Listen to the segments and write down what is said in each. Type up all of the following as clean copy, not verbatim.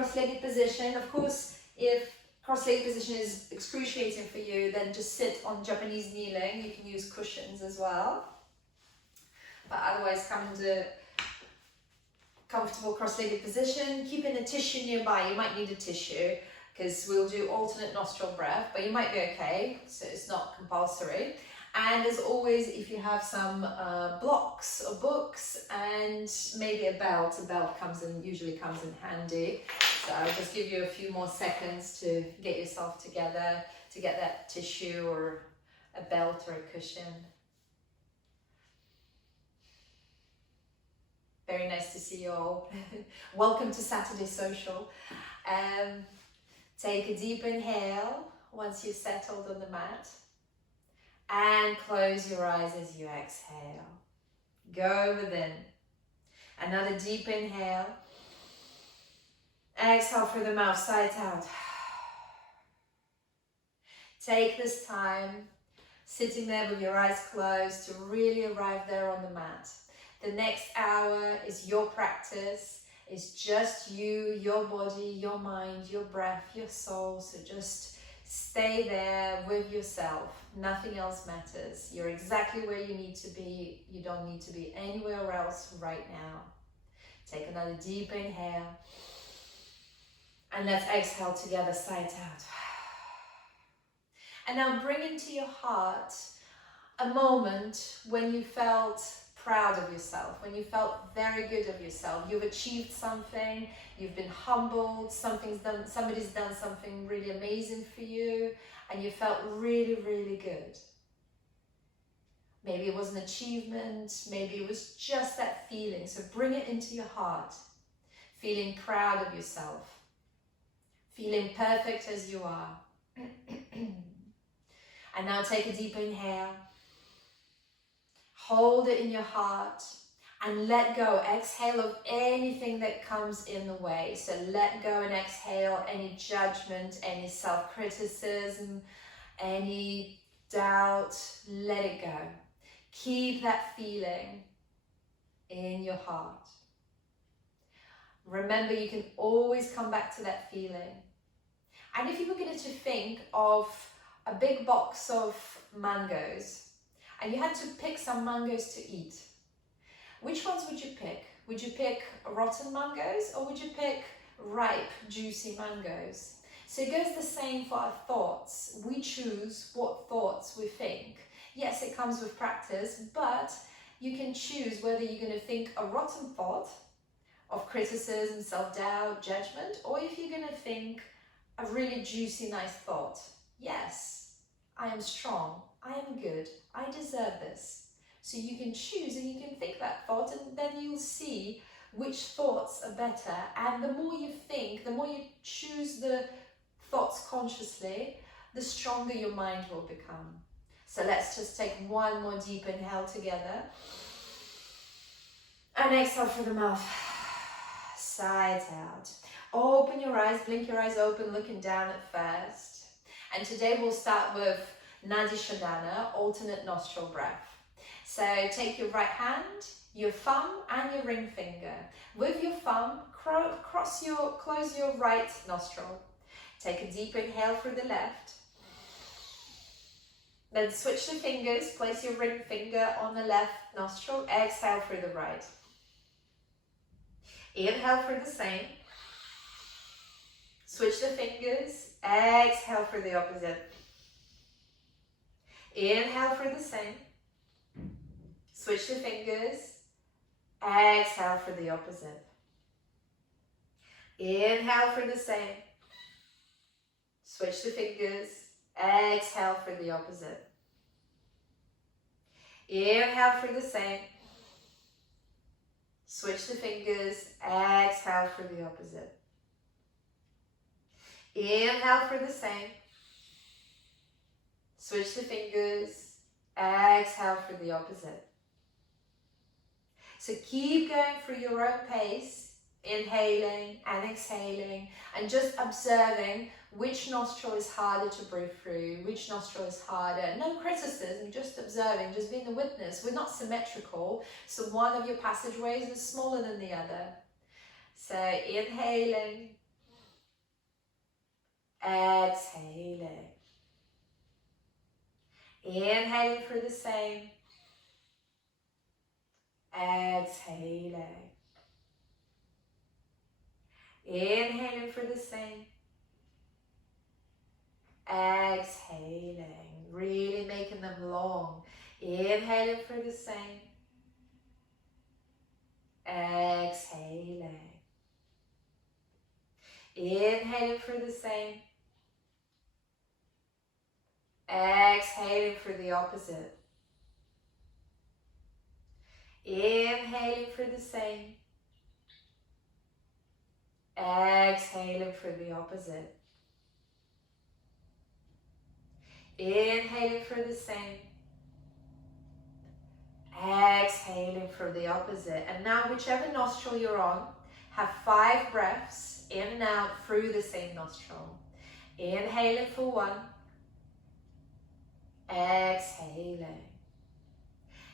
cross-legged position. Of course, if cross-legged position is excruciating for you, then just sit on Japanese kneeling. You can use cushions as well. But otherwise, come into comfortable cross-legged position. Keeping a tissue nearby. You might need a tissue because we'll do alternate nostril breath, but you might be okay, so it's not compulsory. And as always, if you have some blocks or books and maybe a belt usually comes in handy. So I'll just give you a few more seconds to get yourself together, to get that tissue or a belt or a cushion. Very nice to see you all. Welcome to Saturday Social. Take a deep inhale once you've settled on the mat. And close your eyes as you exhale. Go within. Another deep inhale. Exhale through the mouth, sides out. Take this time sitting there with your eyes closed to really arrive there on the mat. The next hour is your practice. It's just you, your body, your mind, your breath, your soul. So just stay there with yourself. Nothing else matters. You're exactly where you need to be. You don't need to be anywhere else right now. Take another deep inhale. And let's exhale together, sides out. And now bring into your heart a moment when you felt proud of yourself, when you felt very good of yourself. You've achieved something, you've been humbled, somebody's done something really amazing for you, and you felt really, really good. Maybe it was an achievement, maybe it was just that feeling. So bring it into your heart, feeling proud of yourself, feeling perfect as you are. And now take a deep inhale. Hold it in your heart and let go. Exhale of anything that comes in the way. So let go and exhale any judgment, any self-criticism, any doubt. Let it go. Keep that feeling in your heart. Remember, you can always come back to that feeling. And if you were going to think of a big box of mangoes, and you had to pick some mangoes to eat, which ones would you pick? Would you pick rotten mangoes or would you pick ripe, juicy mangoes? So it goes the same for our thoughts. We choose what thoughts we think. Yes, it comes with practice, but you can choose whether you're going to think a rotten thought of criticism, self-doubt, judgment, or if you're going to think a really juicy, nice thought. Yes, I am strong. I am good. I deserve this. So you can choose and you can think that thought, and then you'll see which thoughts are better. And the more you think, the more you choose the thoughts consciously, the stronger your mind will become. So let's just take one more deep inhale together. And exhale through the mouth. Sides out. Open your eyes, blink your eyes open, looking down at first. And today we'll start with Nadi Shodhana, alternate nostril breath. So take your right hand, your thumb and your ring finger. With your thumb, close your right nostril. Take a deep inhale through the left. Then switch the fingers, place your ring finger on the left nostril, exhale through the right. Inhale through the same. Switch the fingers, exhale through the opposite. Inhale through the same. Switch the fingers, exhale for the opposite. Inhale for the same. Switch the fingers, exhale for the opposite. Inhale for the same. Switch the fingers, exhale for the opposite. Inhale for the same. Switch the fingers, exhale for the opposite. So keep going through your own pace, inhaling and exhaling, and just observing which nostril is harder to breathe through, which nostril is harder. No criticism, just observing, just being a witness. We're not symmetrical, so one of your passageways is smaller than the other. So inhaling exhaling. Inhaling for the same, exhaling. Inhaling for the same, exhaling. Really making them long. Inhaling for the same, exhaling. Inhaling for the same, exhaling for the opposite. Inhaling for the same, exhaling for the opposite. Inhaling for the same, exhaling for the opposite. And now whichever nostril you're on, have 5 breaths in and out through the same nostril. Inhaling for 1, exhaling.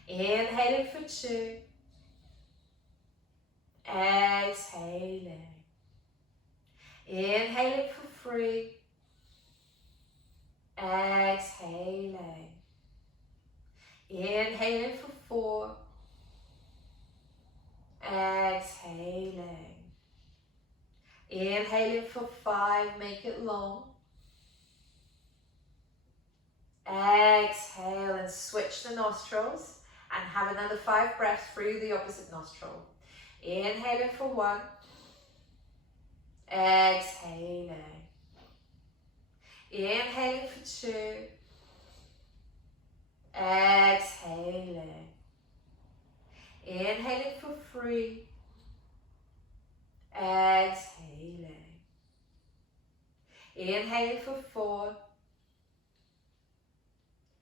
Inhaling for 2, exhaling. Inhaling for 3, exhaling. Inhaling for 4, exhaling. Inhaling for 5, make it long. Exhale and switch the nostrils and have another 5 breaths through the opposite nostril. Inhaling for 1, exhaling. Inhaling for 2, exhaling. Inhaling for 3, exhaling. Inhaling for 4,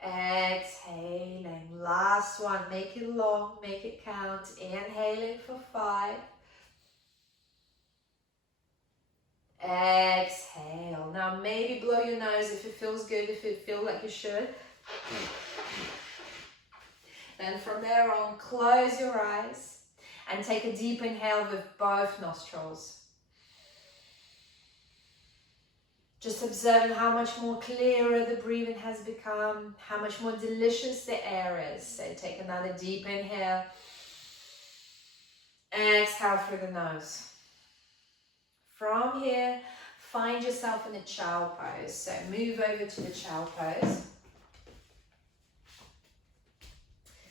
exhaling. Last one, make it long, make it count. Inhaling for 5, exhale. Now maybe blow your nose if it feels good, if it feels like you should. Then from there on, close your eyes and take a deep inhale with both nostrils. Just observing how much more clearer the breathing has become, how much more delicious the air is. So take another deep inhale. Exhale through the nose. From here, find yourself in a child pose. So move over to the child pose.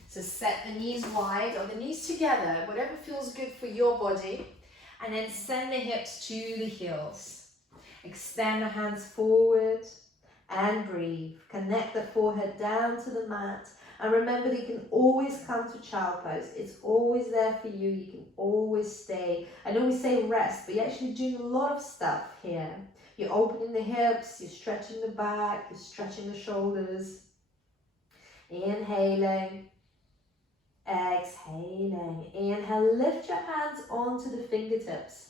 So set the knees wide or the knees together, whatever feels good for your body. And then send the hips to the heels. Extend the hands forward and breathe. Connect the forehead down to the mat. And remember that you can always come to child pose. It's always there for you. You can always stay. I know we say rest, but you're actually doing a lot of stuff here. You're opening the hips, you're stretching the back, you're stretching the shoulders. Inhaling, exhaling. Inhale, lift your hands onto the fingertips.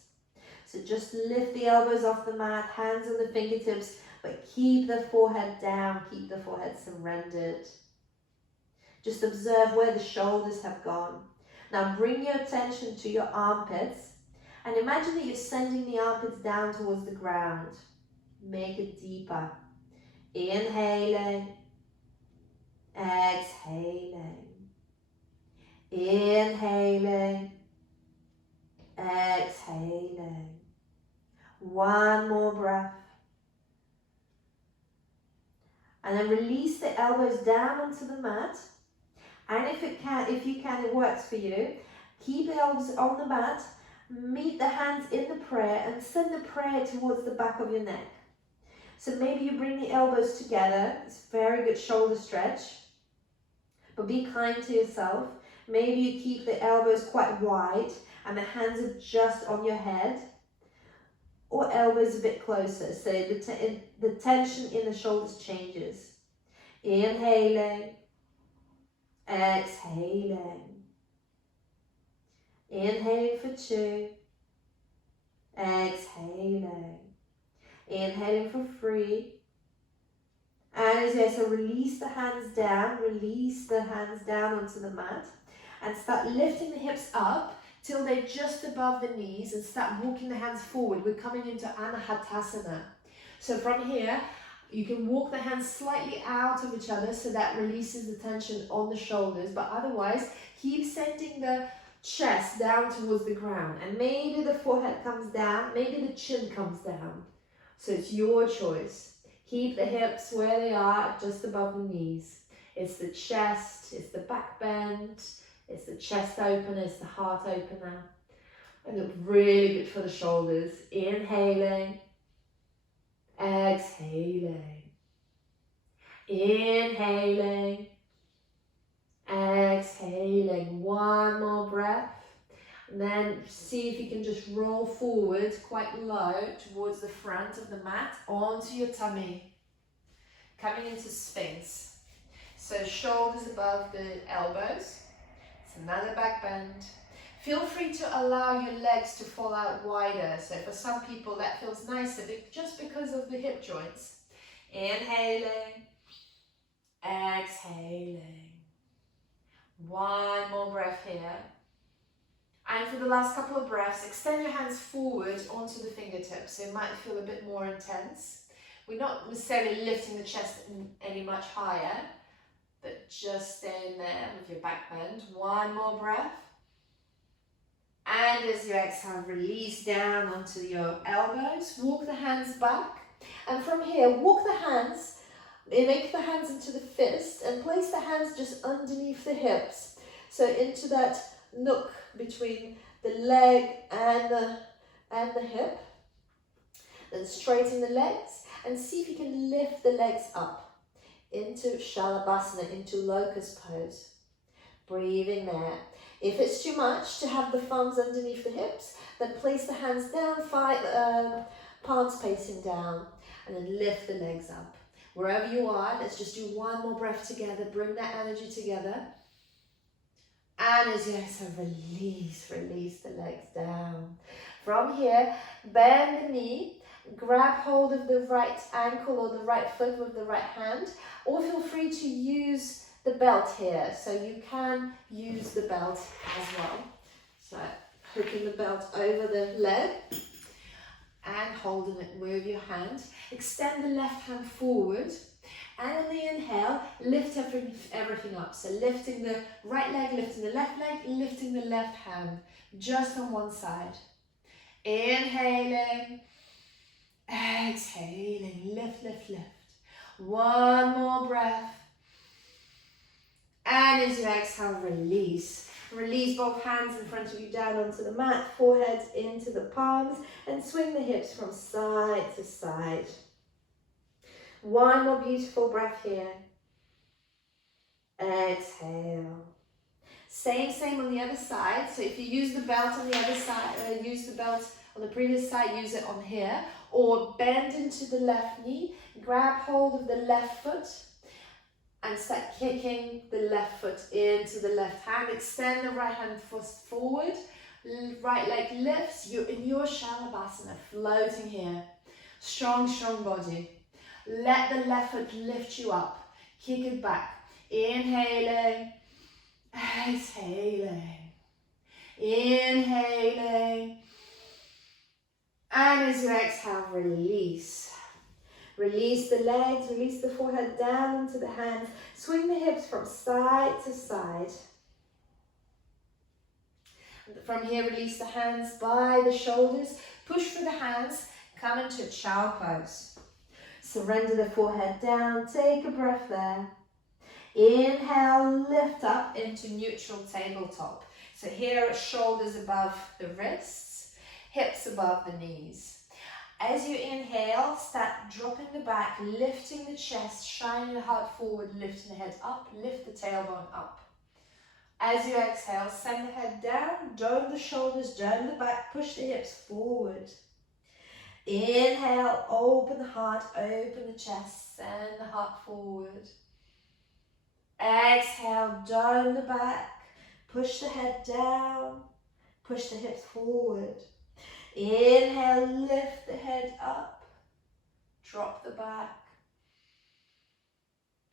So just lift the elbows off the mat, hands on the fingertips, but keep the forehead down, keep the forehead surrendered. Just observe where the shoulders have gone. Now bring your attention to your armpits and imagine that you're sending the armpits down towards the ground. Make it deeper. Inhaling, exhaling. Inhaling, exhaling. One more breath. And then release the elbows down onto the mat. And if you can, it works for you. Keep the elbows on the mat. Meet the hands in the prayer and send the prayer towards the back of your neck. So maybe you bring the elbows together. It's a very good shoulder stretch. But be kind to yourself. Maybe you keep the elbows quite wide and the hands are just on your head. Or elbows a bit closer, so the tension in the shoulders changes. Inhaling, exhaling. Inhaling for 2, exhaling. Inhaling for 3. And as you so release the hands down onto the mat, and start lifting the hips up till they're just above the knees and start walking the hands forward. We're coming into Anahatasana. So from here, you can walk the hands slightly out of each other so that releases the tension on the shoulders, but otherwise keep sending the chest down towards the ground, and maybe the forehead comes down, maybe the chin comes down. So it's your choice. Keep the hips where they are, just above the knees. It's the chest, it's the back bend, it's the chest opener, it's the heart opener. And look really good for the shoulders. Inhaling, exhaling, inhaling, exhaling. One more breath. And then see if you can just roll forward quite low towards the front of the mat, onto your tummy. Coming into Sphinx. So shoulders above the elbows. It's another back bend. Feel free to allow your legs to fall out wider. So for some people that feels nicer just because of the hip joints. Inhaling, exhaling. One more breath here. And for the last couple of breaths, extend your hands forward onto the fingertips. So it might feel a bit more intense. We're not necessarily lifting the chest any much higher, but just staying there with your back bend. One more breath. And as you exhale, release down onto your elbows. Walk the hands back. And from here, walk the hands, make the hands into the fist, and place the hands just underneath the hips. So into that nook between the leg and the hip. Then straighten the legs and see if you can lift the legs up into Shalabhasana, into locust pose. Breathing there. If it's too much to have the thumbs underneath the hips, then place the hands down, palms facing down, and then lift the legs up. Wherever you are, let's just do one more breath together. Bring that energy together. And as you exhale, release the legs down. From here, bend the knee, grab hold of the right ankle or the right foot with the right hand, or feel free to use the belt here. So you can use the belt as well. So hooking the belt over the leg and holding it with your hand. Extend the left hand forward. And on the inhale, lift everything up. So lifting the right leg, lifting the left leg, lifting the left hand, just on one side. Inhaling, exhaling, lift, lift, lift. One more breath. And as you exhale, release. Release both hands in front of you down onto the mat, foreheads into the palms, and swing the hips from side to side. One more beautiful breath here. Exhale. Same on the other side. So if you use the belt on the other side, use the belt on the previous side, use it on here. Or bend into the left knee, grab hold of the left foot, and start kicking the left foot into the left hand. Extend the right hand forward. Right leg lifts. You're in your Shalabhasana, floating here. Strong body. Let the left foot lift you up. Kick it back. Inhaling. Exhaling. Inhaling. And as you exhale, release. Release the legs, release the forehead down into the hands. Swing the hips from side to side. From here, release the hands by the shoulders. Push through the hands. Come into Chow Pose. Surrender the forehead down. Take a breath there. Inhale, lift up into neutral tabletop. So here, shoulders above the wrists, hips above the knees. As you inhale, start dropping the back, lifting the chest, shining the heart forward, lifting the head up, lift the tailbone up. As you exhale, send the head down, dome the shoulders, dome the back, push the hips forward. Inhale, open the heart, open the chest, send the heart forward. Exhale, dome the back, push the head down, push the hips forward. Inhale, lift the head up, drop the back.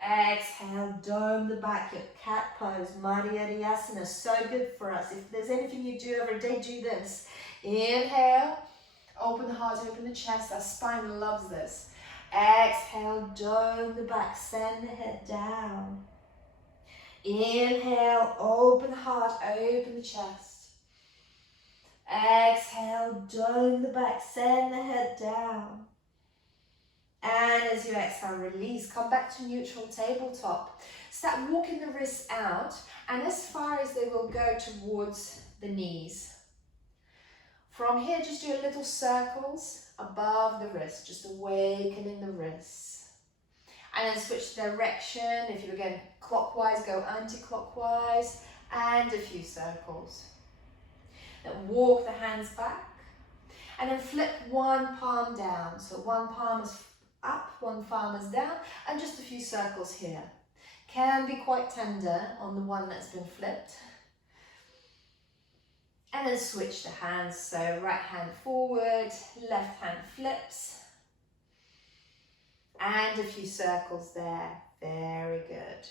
Exhale, dome the back, your cat pose, Madhyadhyasana, so good for us. If there's anything you do every day, do this. Inhale, open the heart, open the chest, our spine loves this. Exhale, dome the back, send the head down. Inhale, open the heart, open the chest. Exhale, dome the back, send the head down. And as you exhale, release, come back to neutral tabletop. Start walking the wrists out and as far as they will go towards the knees. From here, just do a little circles above the wrist, just awakening the wrists. And then switch direction. If you're going clockwise, go anti-clockwise, and a few circles. Then walk the hands back, and then flip one palm down. So one palm is up, one palm is down, and just a few circles here. Can be quite tender on the one that's been flipped. And then switch the hands, so right hand forward, left hand flips. And a few circles there, very good.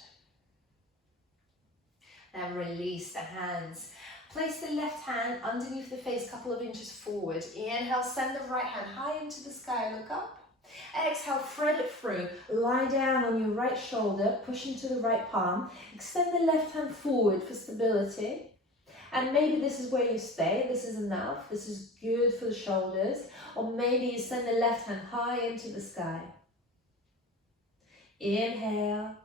Now release the hands. Place the left hand underneath the face, a couple of inches forward. Inhale, send the right hand high into the sky, look up. Exhale, thread it through. Lie down on your right shoulder, push into the right palm. Extend the left hand forward for stability. And maybe this is where you stay, this is enough, this is good for the shoulders. Or maybe you send the left hand high into the sky. Inhale.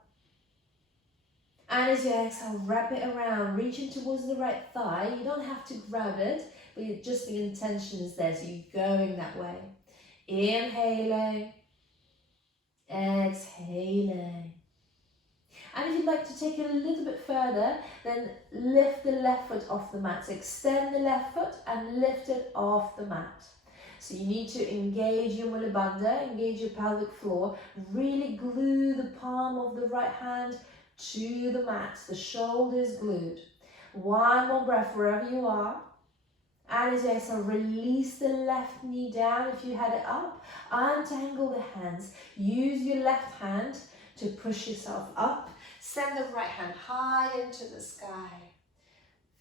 And as you exhale, wrap it around, reaching towards the right thigh. You don't have to grab it, but just the intention is there, so you're going that way. Inhaling, exhaling. And if you'd like to take it a little bit further, then lift the left foot off the mat. So extend the left foot and lift it off the mat. So you need to engage your Mula Bandha, engage your pelvic floor, really glue the palm of the right hand to the mat, the shoulders glued. One more breath wherever you are. And as you exhale, release the left knee down if you had it up. Untangle the hands. Use your left hand to push yourself up. Send the right hand high into the sky.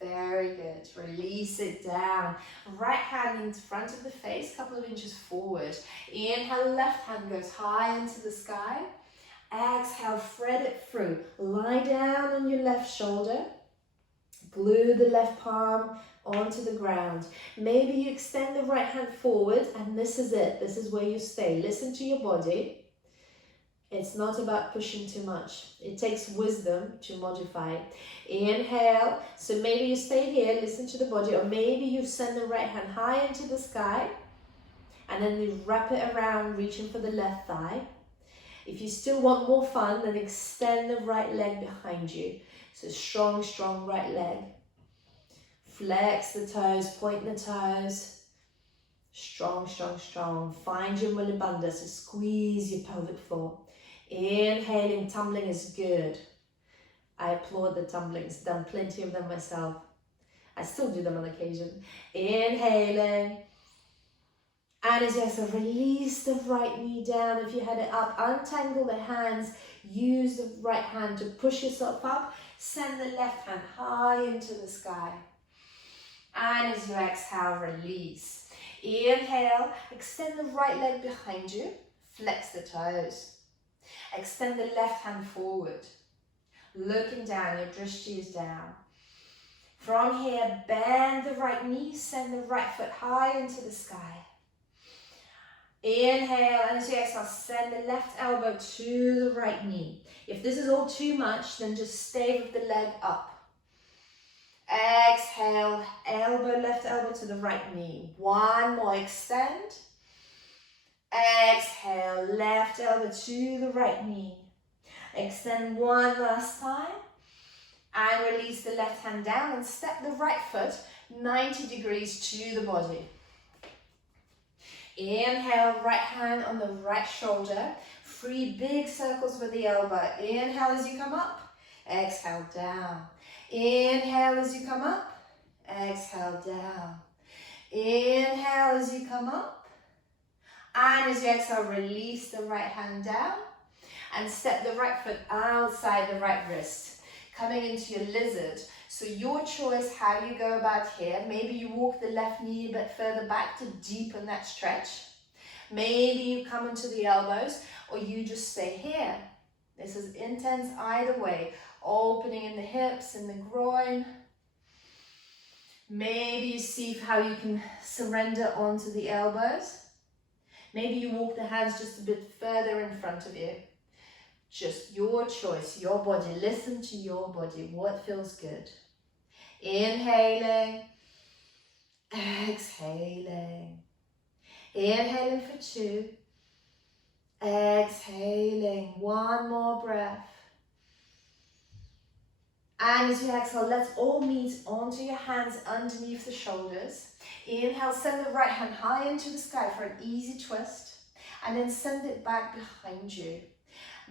Very good. Release it down. Right hand in front of the face, a couple of inches forward. Inhale, left hand goes high into the sky. Exhale, thread it through. Lie down on your left shoulder. Glue the left palm onto the ground. Maybe you extend the right hand forward and this is it. This is where you stay. Listen to your body. It's not about pushing too much. It takes wisdom to modify. Inhale. So maybe you stay here, listen to the body, or maybe you send the right hand high into the sky and then you wrap it around, reaching for the left thigh. If you still want more fun, then extend the right leg behind you. So strong, strong right leg. Flex the toes, point the toes. Strong, strong, strong. Find your Mula Bandha, so squeeze your pelvic floor. Inhaling, tumbling is good. I applaud the tumblings, done plenty of them myself. I still do them on occasion. Inhaling. And as you exhale, release the right knee down if you had it up. Untangle the hands. Use the right hand to push yourself up. Send the left hand high into the sky. And as you exhale, release. Inhale, extend the right leg behind you. Flex the toes. Extend the left hand forward. Looking down, your drishti is down. From here, bend the right knee, send the right foot high into the sky. Inhale, and as you exhale, send the left elbow to the right knee. If this is all too much, then just stay with the leg up. Exhale, left elbow to the right knee. One more, extend. Exhale, left elbow to the right knee. Extend one last time. And release the left hand down and step the right foot 90 degrees to the body. Inhale, right hand on the right shoulder. 3 big circles with the elbow. Inhale as you come up. Exhale, down. Inhale as you come up. Exhale, down. Inhale as you come up. And as you exhale, release the right hand down. And step the right foot outside the right wrist. Coming into your lizard. So your choice how you go about here. Maybe you walk the left knee a bit further back to deepen that stretch. Maybe you come into the elbows, or you just stay here. This is intense either way. Opening in the hips and the groin. Maybe you see how you can surrender onto the elbows. Maybe you walk the hands just a bit further in front of you. Just your choice, your body. Listen to your body, what feels good. Inhaling, exhaling. Inhaling for 2. Exhaling, 1 more breath. And as you exhale, let's all meet onto your hands underneath the shoulders. Inhale, send the right hand high into the sky for an easy twist. And then send it back behind you.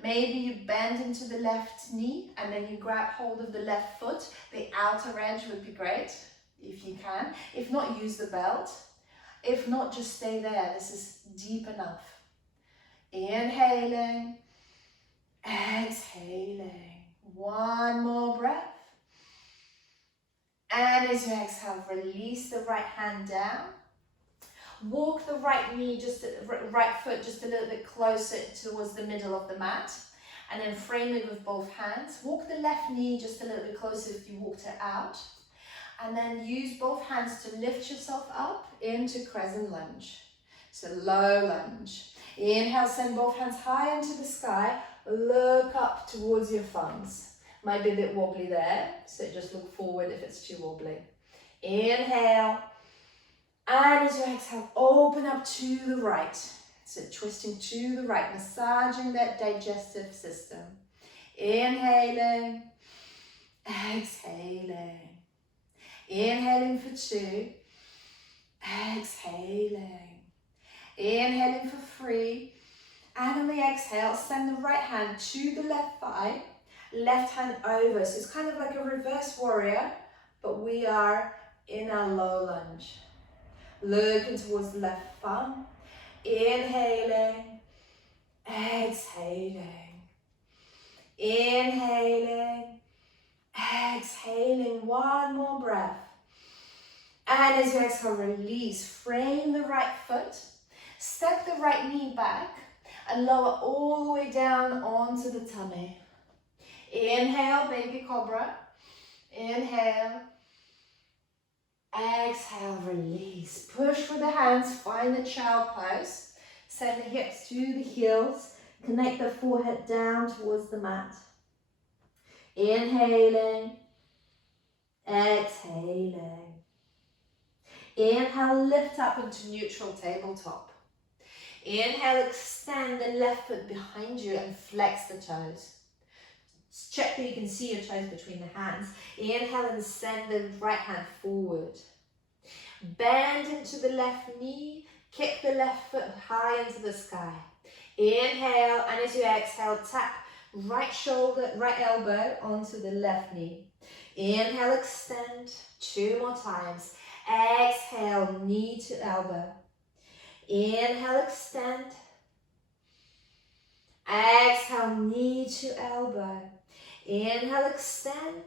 Maybe you bend into the left knee and then you grab hold of the left foot. The outer edge would be great, if you can. If not, use the belt. If not, just stay there. This is deep enough. Inhaling, exhaling. 1 more breath. And as you exhale, release the right hand down. Walk the right foot just a little bit closer towards the middle of the mat. And then frame it with both hands. Walk the left knee just a little bit closer if you walked it out. And then use both hands to lift yourself up into crescent lunge. So low lunge. Inhale, send both hands high into the sky. Look up towards your thumbs. Might be a bit wobbly there, so just look forward if it's too wobbly. Inhale. And as you exhale, open up to the right. So twisting to the right, massaging that digestive system. Inhaling, exhaling. Inhaling for 2. Exhaling. Inhaling for 3. And on the exhale, send the right hand to the left thigh, left hand over. So it's kind of like a reverse warrior, but we are in our low lunge. Looking towards the left thumb. Inhaling, exhaling. Inhaling, exhaling. 1 more breath. And as you exhale, release. Frame the right foot. Step the right knee back. And lower all the way down onto the tummy. Inhale, baby cobra. Inhale. Exhale, release. Push with the hands, find the child pose. Send the hips to the heels. Connect the forehead down towards the mat. Inhaling. Exhaling. Inhale, lift up into neutral tabletop. Inhale, extend the left foot behind you and flex the toes. Check that you can see your toes between the hands. Inhale and send the right hand forward. Bend into the left knee. Kick the left foot high into the sky. Inhale, and as you exhale, tap right shoulder, right elbow onto the left knee. Inhale, extend. 2 more times. Exhale, knee to elbow. Inhale, extend. Exhale, knee to elbow. Inhale, extend.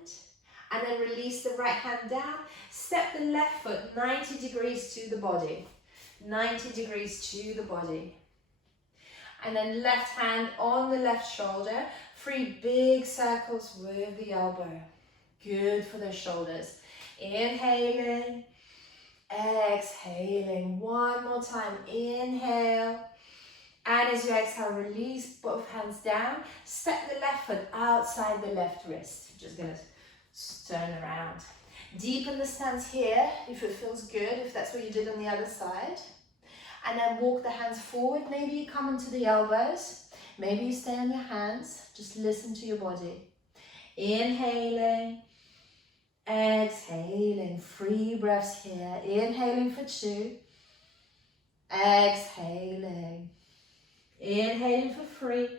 And then release the right hand down. Step the left foot 90 degrees to the body. 90 degrees to the body. And then left hand on the left shoulder. 3 big circles with the elbow. Good for the shoulders. Inhaling. Exhaling. 1 more time. Inhale. And as you exhale, release both hands down. Step the left foot outside the left wrist. Just going to turn around. Deepen the stance here if it feels good, if that's what you did on the other side. And then walk the hands forward. Maybe you come into the elbows. Maybe you stay on your hands. Just listen to your body. Inhaling. Exhaling. 3 breaths here. Inhaling for 2. Exhaling. Inhaling for 3.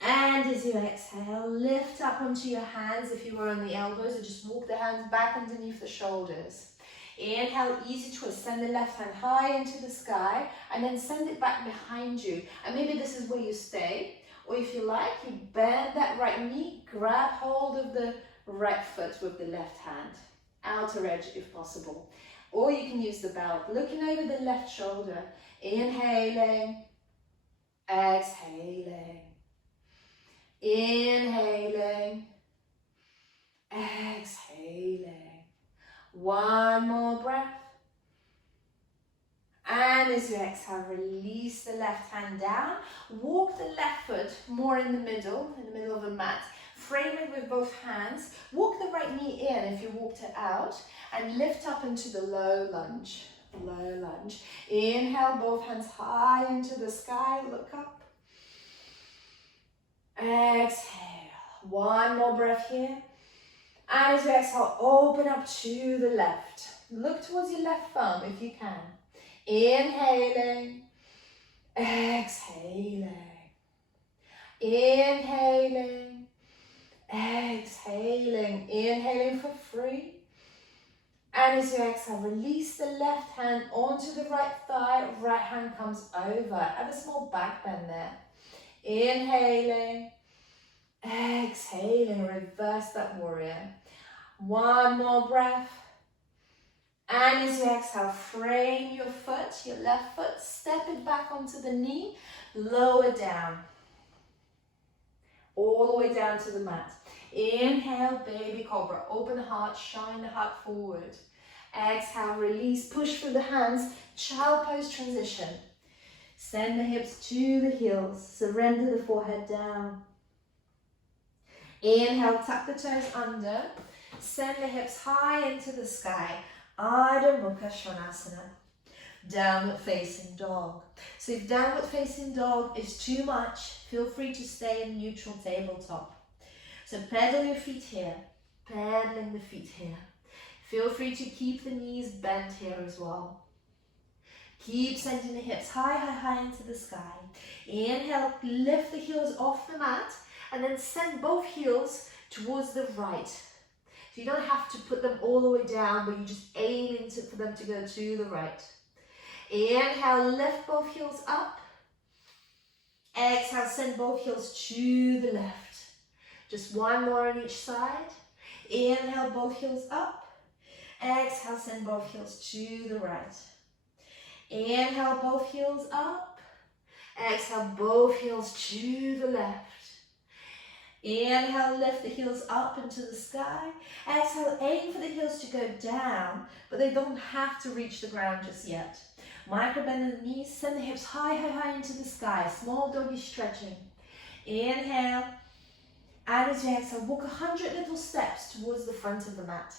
And as you exhale, lift up onto your hands if you were on the elbows, or just walk the hands back underneath the shoulders. Inhale, easy twist. Send the left hand high into the sky and then send it back behind you. And maybe this is where you stay. Or if you like, you bend that right knee, grab hold of the right foot with the left hand. Outer edge if possible. Or you can use the belt, looking over the left shoulder. Inhaling, exhaling. Inhaling, exhaling. One more breath. And as you exhale, release the left hand down. Walk the left foot more in the middle of the mat. Frame it with both hands. Walk the right knee in if you walked it out. And lift up into the low lunge. Low lunge. Inhale, both hands high into the sky. Look up. Exhale. One more breath here. And as you exhale, open up to the left. Look towards your left thumb if you can. Inhaling, exhaling, inhaling, exhaling, inhaling for 3. And as you exhale, release the left hand onto the right thigh, right hand comes over. Have a small back bend there. Inhaling, exhaling, reverse that warrior. One more breath. And as you exhale, frame your foot, your left foot, step it back onto the knee, lower down. All the way down to the mat. Inhale, baby cobra, open the heart, shine the heart forward. Exhale, release, push through the hands, child pose transition. Send the hips to the heels, surrender the forehead down. Inhale, tuck the toes under, send the hips high into the sky. Ardha Mukha Svanasana, downward facing dog. So if downward facing dog is too much, feel free to stay in neutral tabletop. So pedal your feet here, pedaling the feet here. Feel free to keep the knees bent here as well. Keep sending the hips high, high, high into the sky. Inhale, lift the heels off the mat and then send both heels towards the right. So you don't have to put them all the way down, but you just aim for them to go to the right. Inhale, lift both heels up. Exhale, send both heels to the left. Just one more on each side. Inhale, both heels up. Exhale, send both heels to the right. Inhale, both heels up. Exhale, both heels to the left. Inhale, lift the heels up into the sky. Exhale, aim for the heels to go down, but they don't have to reach the ground just yet. Micro bend in the knees, send the hips high, high, high into the sky. Small doggy stretching. Inhale, and as you exhale, walk 100 little steps towards the front of the mat.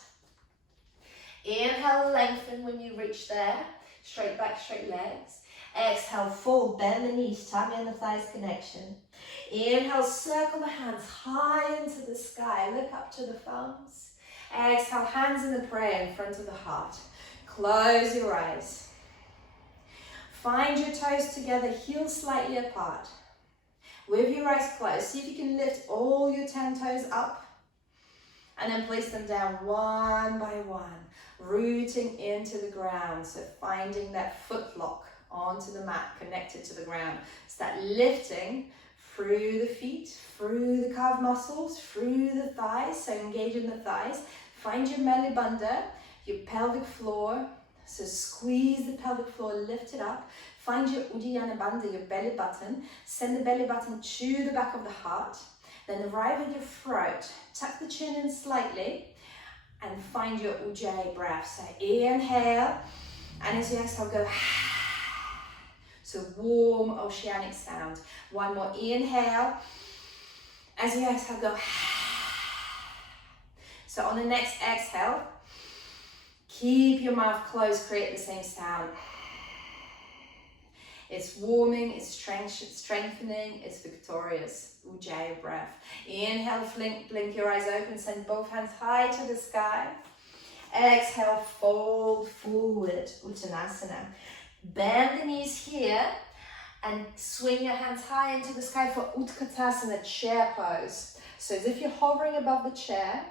Inhale, lengthen when you reach there. Straight back, straight legs. Exhale, fold, bend the knees, tummy and the thighs connection. Inhale, circle the hands high into the sky, look up to the thumbs. Exhale, hands in the prayer in front of the heart. Close your eyes. Find your toes together, heels slightly apart. With your eyes closed, see if you can lift all your 10 toes up and then place them down one by one, rooting into the ground. So finding that foot lock onto the mat, connected to the ground. Start lifting through the feet, through the calf muscles, through the thighs, so engage in the thighs. Find your belly bandha, your pelvic floor, so squeeze the pelvic floor, lift it up. Find your Uddiyana Bandha, your belly button. Send the belly button to the back of the heart. Then arrive at your throat. Tuck the chin in slightly and find your Ujjayi breath. So inhale, and as you exhale, go. So warm oceanic sound. One more inhale. As you exhale, go. So on the next exhale, keep your mouth closed, create the same sound. It's warming, it's strengthening, it's victorious. Ujjayi breath. Inhale, blink your eyes open, send both hands high to the sky. Exhale, fold forward, Uttanasana. Bend the knees here and swing your hands high into the sky for Utkatasana, chair pose. So as if you're hovering above the chair,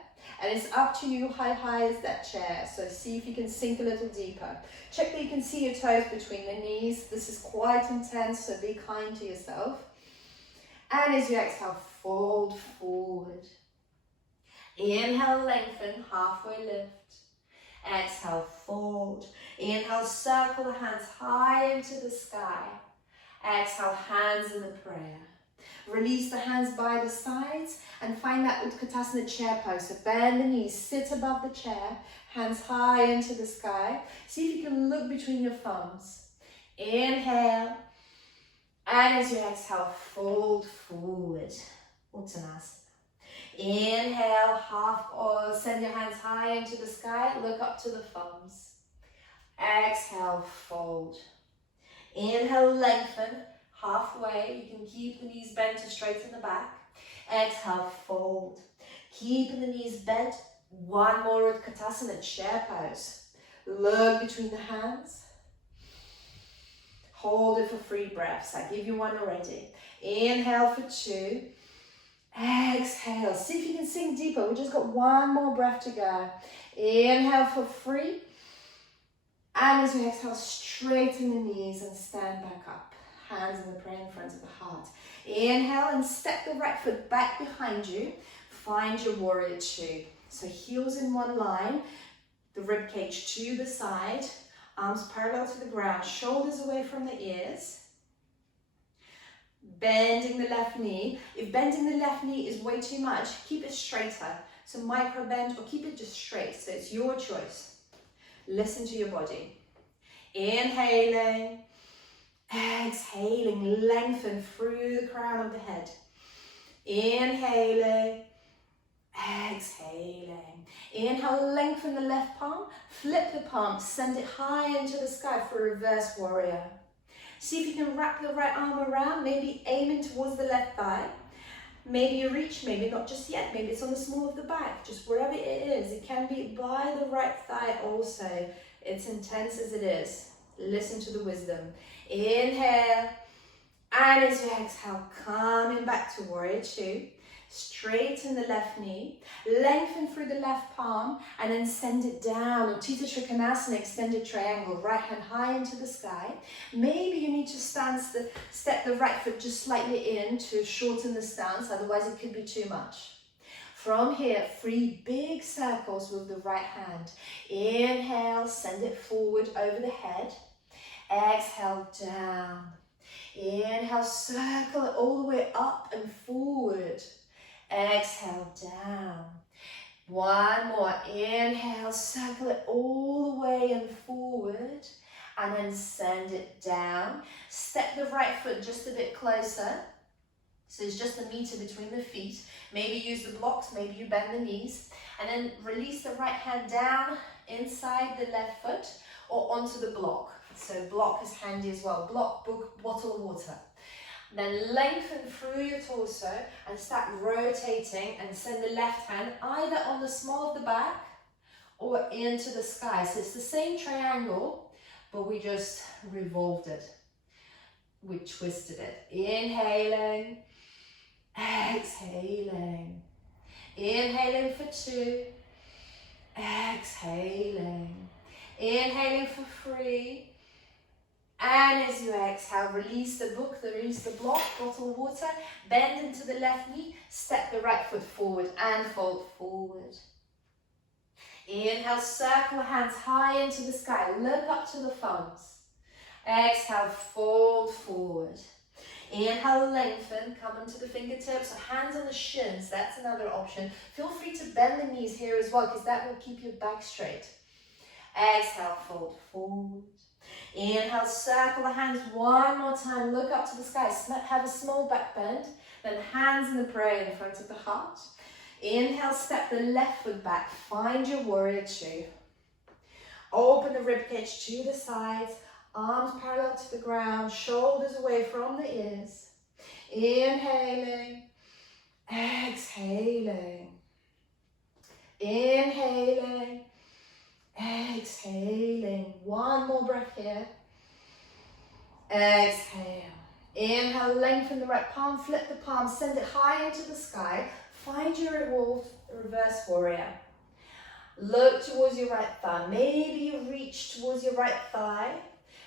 and it's up to you how high is that chair. So see if you can sink a little deeper. Check that you can see your toes between the knees. This is quite intense, so be kind to yourself. And as you exhale, fold forward. Inhale, lengthen, halfway lift. Exhale, fold. Inhale, circle the hands high into the sky. Exhale, hands in the prayer. Release the hands by the sides and find that Utkatasana chair pose. So bend the knees, sit above the chair, hands high into the sky. See if you can look between your thumbs. Inhale, and as you exhale, fold forward. Uttanasana. Inhale, half or send your hands high into the sky, look up to the thumbs. Exhale, fold. Inhale, lengthen. Halfway, you can keep the knees bent to straighten the back. Exhale, fold. Keeping the knees bent. One more Utkatasana, chair pose. Look between the hands. Hold it for 3 breaths. I give you one already. Inhale for 2. Exhale. See if you can sink deeper. We just got one more breath to go. Inhale for 3. And as you exhale, straighten the knees and stand back up. Hands in the prayer in front of the heart. Inhale and step the right foot back behind you. Find your warrior 2. So heels in one line, the rib cage to the side, arms parallel to the ground, shoulders away from the ears. Bending the left knee. If bending the left knee is way too much, keep it straighter. So micro bend or keep it just straight. So it's your choice. Listen to your body. Inhaling. Exhaling, lengthen through the crown of the head. Inhaling, exhaling. Inhale, lengthen the left palm, flip the palm, send it high into the sky for reverse warrior. See if you can wrap the right arm around, maybe aiming towards the left thigh. Maybe you reach, maybe not just yet, maybe it's on the small of the back, just wherever it is. It can be by the right thigh also. It's intense as it is. Listen to the wisdom. Inhale, and as you exhale, coming back to warrior 2. Straighten the left knee, lengthen through the left palm, and then send it down. Utthita Trikonasana, extended triangle, right hand high into the sky. Maybe you need to step the right foot just slightly in to shorten the stance, otherwise it could be too much. From here, 3 big circles with the right hand. Inhale, send it forward over the head. Exhale, down. Inhale, circle it all the way up and forward. Exhale, down. One more. Inhale, circle it all the way and forward. And then send it down. Step the right foot just a bit closer. So it's just a meter between the feet. Maybe use the blocks, maybe you bend the knees. And then release the right hand down inside the left foot or onto the block. So block is handy as well. Block, book, bottle of water. Then lengthen through your torso and start rotating and send the left hand either on the small of the back or into the sky. So it's the same triangle, but we just revolved it. We twisted it. Inhaling, exhaling. Inhaling for 2, exhaling. Inhaling for 3. And as you exhale, release the book, release the block, bottle of water, bend into the left knee, step the right foot forward and fold forward. Inhale, circle hands high into the sky, look up to the thumbs. Exhale, fold forward. Inhale, lengthen, come into the fingertips, hands on the shins, that's another option. Feel free to bend the knees here as well, because that will keep your back straight. Exhale, fold forward. Inhale, circle the hands one more time, look up to the sky, have a small back bend, then hands in the prayer in front of the heart. Inhale, step the left foot back, find your warrior 2. Open the ribcage to the sides, arms parallel to the ground, shoulders away from the ears. Inhaling, exhaling. Inhaling, exhaling. One more breath here. Exhale. Inhale, lengthen the right palm, flip the palm, send it high into the sky. Find your reverse warrior. Look towards your right thigh. Maybe you reach towards your right thigh.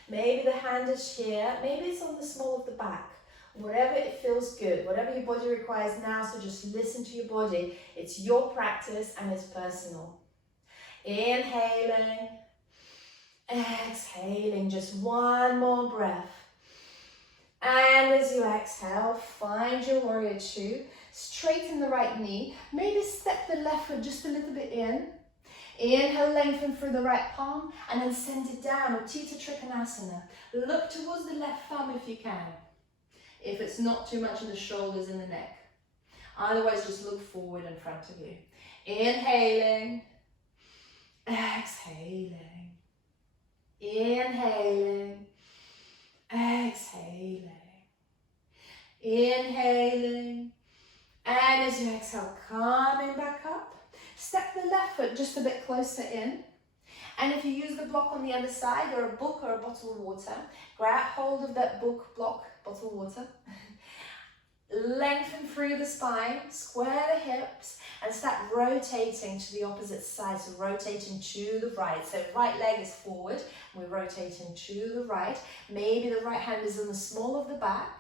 Maybe the hand is here. Maybe it's on the small of the back. Whatever it feels good, whatever your body requires now, so just listen to your body. It's your practice and it's personal. Inhaling, exhaling, just one more breath. And as you exhale, find your warrior two. Straighten the right knee. Maybe step the left foot just a little bit in. Inhale, lengthen through the right palm, and then send it down, Utthita Trikonasana. Look towards the left thumb if you can, if it's not too much of the shoulders and the neck. Otherwise, just look forward in front of you. Inhaling, exhaling, inhaling, exhaling, inhaling, and as you exhale, coming back up, step the left foot just a bit closer in, and if you use the block on the other side, or a book or a bottle of water, grab hold of that book, block, bottle of water, lengthen through the spine, square the hips, and start rotating to the opposite side, so rotating to the right. So right leg is forward, we're rotating to the right. Maybe the right hand is in the small of the back,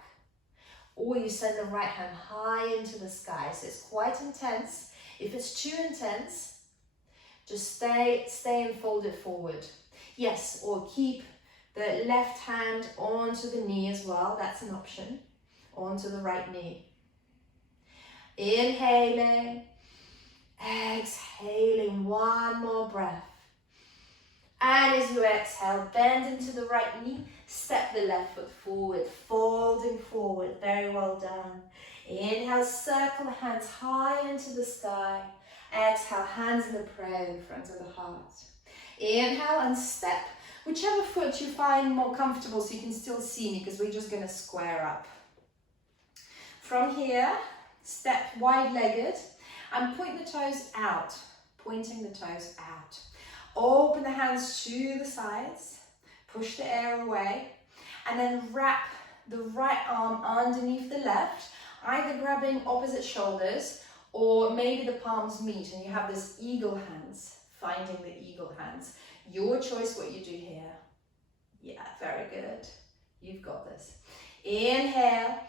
or you send the right hand high into the sky. So it's quite intense. If it's too intense, just stay and fold it forward. Yes, or keep the left hand onto the knee as well, that's an option. Onto the right knee. Inhaling, exhaling, one more breath. And as you exhale, bend into the right knee, step the left foot forward, folding forward, very well done. Inhale, circle the hands high into the sky. Exhale, hands in a prayer in front of the heart. Inhale and step whichever foot you find more comfortable so you can still see me, because we're just going to square up. From here, step wide-legged and point the toes out, pointing the toes out. Open the hands to the sides, push the air away, and then wrap the right arm underneath the left, either grabbing opposite shoulders or maybe the palms meet and you have this eagle hands, finding the eagle hands. Your choice what you do here. Yeah, very good. You've got this. Inhale.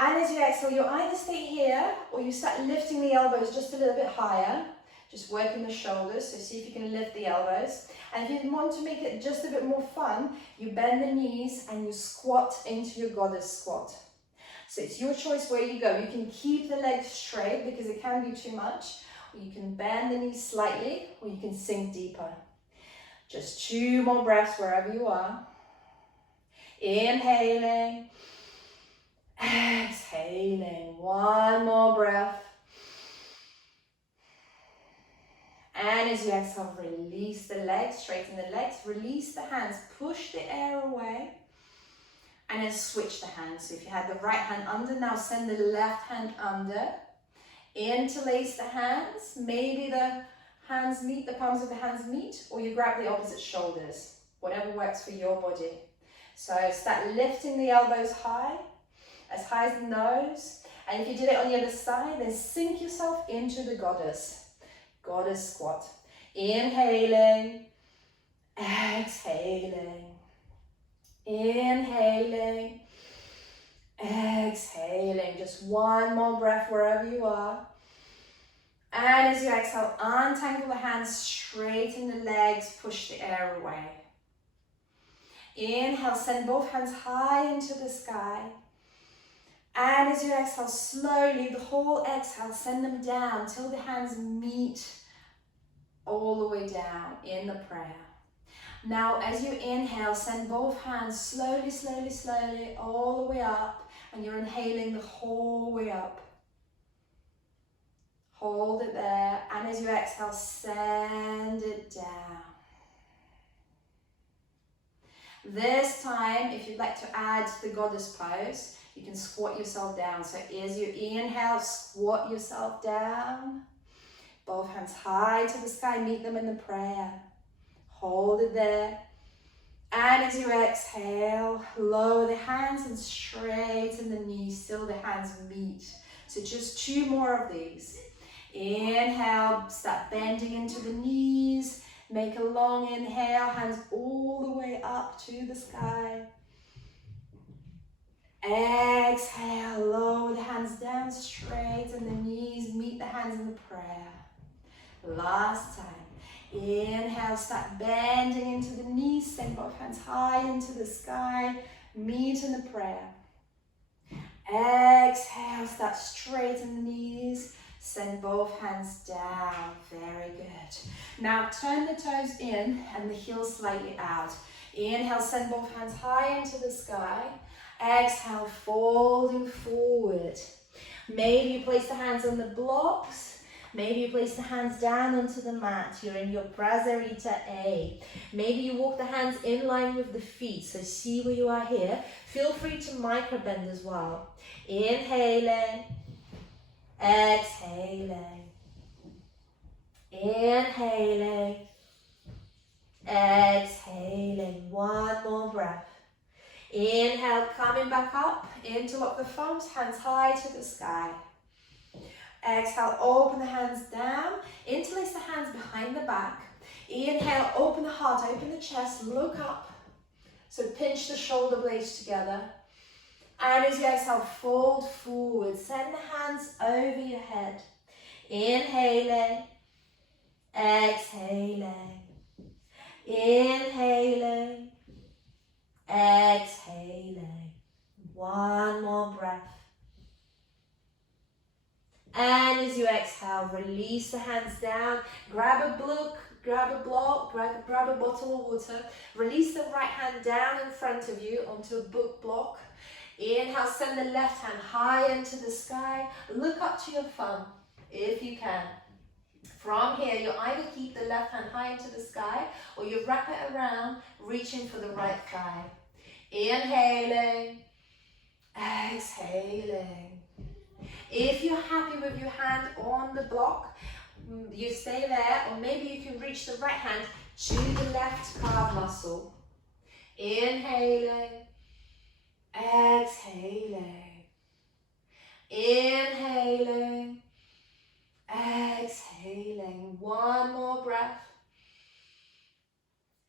And as you exhale, you either stay here or you start lifting the elbows just a little bit higher. Just working the shoulders, so see if you can lift the elbows. And if you want to make it just a bit more fun, you bend the knees and you squat into your goddess squat. So it's your choice where you go. You can keep the legs straight because it can be too much, or you can bend the knees slightly, or you can sink deeper. Just 2 more breaths wherever you are. Inhaling. Exhaling, 1 more breath. And as you exhale, release the legs, straighten the legs, release the hands, push the air away, and then switch the hands. So if you had the right hand under, now send the left hand under. Interlace the hands, maybe the hands meet, the palms of the hands meet, or you grab the opposite shoulders, whatever works for your body. So start lifting the elbows high as the nose, and if you did it on the other side, then sink yourself into the goddess squat. Inhaling, exhaling, inhaling, exhaling. Just 1 more breath wherever you are. And as you exhale, untangle the hands, straighten the legs, push the air away. Inhale, send both hands high into the sky. And as you exhale, slowly, the whole exhale, send them down till the hands meet all the way down in the prayer. Now, as you inhale, send both hands slowly, slowly, slowly, all the way up. And you're inhaling the whole way up. Hold it there. And as you exhale, send it down. This time, if you'd like to add the goddess pose, you can squat yourself down. So as you inhale, squat yourself down. Both hands high to the sky, meet them in the prayer. Hold it there. And as you exhale, lower the hands and straighten the knees till the hands meet. So just 2 more of these. Inhale, start bending into the knees. Make a long inhale, hands all the way up to the sky. Exhale, lower the hands down, straighten the knees, meet the hands in the prayer. Last time. Inhale, start bending into the knees, send both hands high into the sky, meet in the prayer. Exhale, start straighten the knees, send both hands down, very good. Now turn the toes in and the heels slightly out. Inhale, send both hands high into the sky. Exhale, folding forward. Maybe you place the hands on the blocks. Maybe you place the hands down onto the mat. You're in your Prasarita A. Maybe you walk the hands in line with the feet. So see where you are here. Feel free to micro bend as well. Inhaling. Exhaling. Inhaling. Exhaling. One more breath. Inhale, coming back up. Interlock the thumbs, hands high to the sky. Exhale, open the hands down. Interlace the hands behind the back. Inhale, open the heart, open the chest, look up. So pinch the shoulder blades together. And as you exhale, fold forward. Send the hands over your head. Inhaling. Exhaling. Inhaling. Exhaling. One more breath. And as you exhale, release the hands down. Grab a block, grab a bottle of water. Release the right hand down in front of you onto a book block. Inhale, send the left hand high into the sky. Look up to your thumb if you can. From here, you either keep the left hand high into the sky or you wrap it around, reaching for the right thigh. Inhaling, exhaling. If you're happy with your hand on the block, you stay there, or maybe you can reach the right hand to the left calf muscle. Inhaling, exhaling. Inhaling, exhaling. One more breath.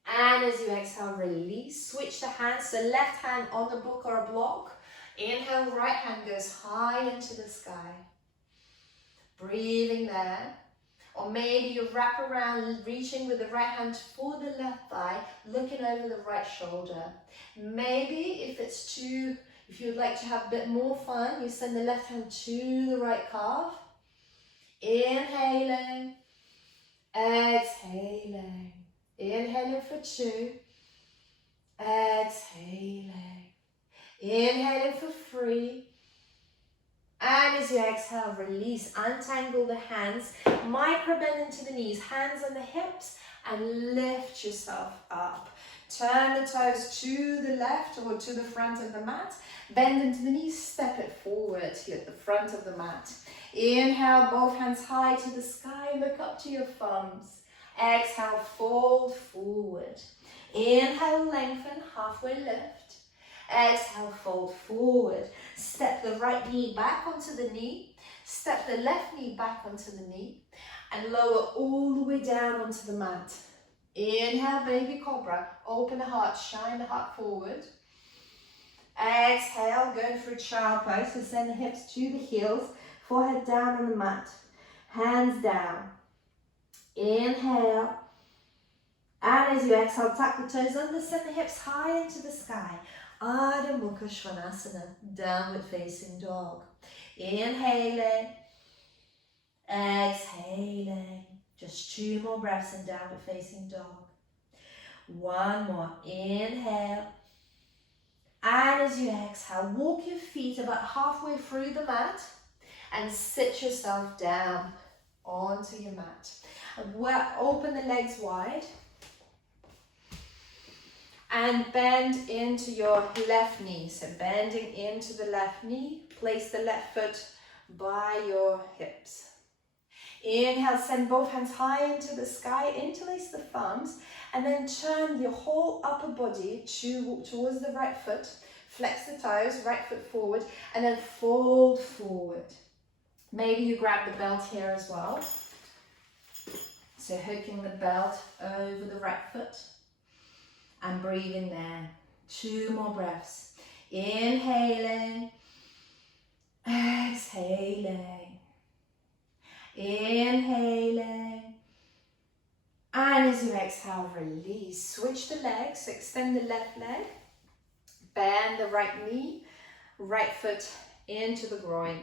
And as you exhale, release. Switch the hands, so left hand on the book or a block. Inhale, right hand goes high into the sky. Breathing there. Or maybe you wrap around, reaching with the right hand for the left thigh, looking over the right shoulder. Maybe if you'd like to have a bit more fun, you send the left hand to the right calf. Inhaling, exhaling. Inhaling for 2. Exhaling. Inhaling for 3. And as you exhale, release, untangle the hands, micro bend into the knees, hands on the hips, and lift yourself up. Turn the toes to the left or to the front of the mat, bend into the knees, step it forward here at the front of the mat. Inhale, both hands high to the sky, look up to your thumbs. Exhale, fold forward. Inhale, lengthen, halfway lift. Exhale, fold forward. Step the right knee back onto the knee. Step the left knee back onto the knee. And lower all the way down onto the mat. Inhale, baby cobra. Open the heart, shine the heart forward. Exhale, going through child pose. So send the hips to the heels. Forehead down on the mat. Hands down. Inhale. And as you exhale, tuck the toes under, send the hips high into the sky. Adho Mukha Svanasana, downward facing dog. Inhaling, exhaling. Just 2 more breaths in downward facing dog. 1 more, inhale. And as you exhale, walk your feet about halfway through the mat and sit yourself down onto your mat. Open the legs wide. And bend into your left knee. So bending into the left knee. Place the left foot by your hips. Inhale, send both hands high into the sky. Interlace the thumbs. And then turn your whole upper body towards the right foot. Flex the toes, right foot forward. And then fold forward. Maybe you grab the belt here as well. So hooking the belt over the right foot. And breathing there. 2 more breaths. Inhaling. Exhaling. Inhaling. And as you exhale, release. Switch the legs, so extend the left leg, bend the right knee, right foot into the groin.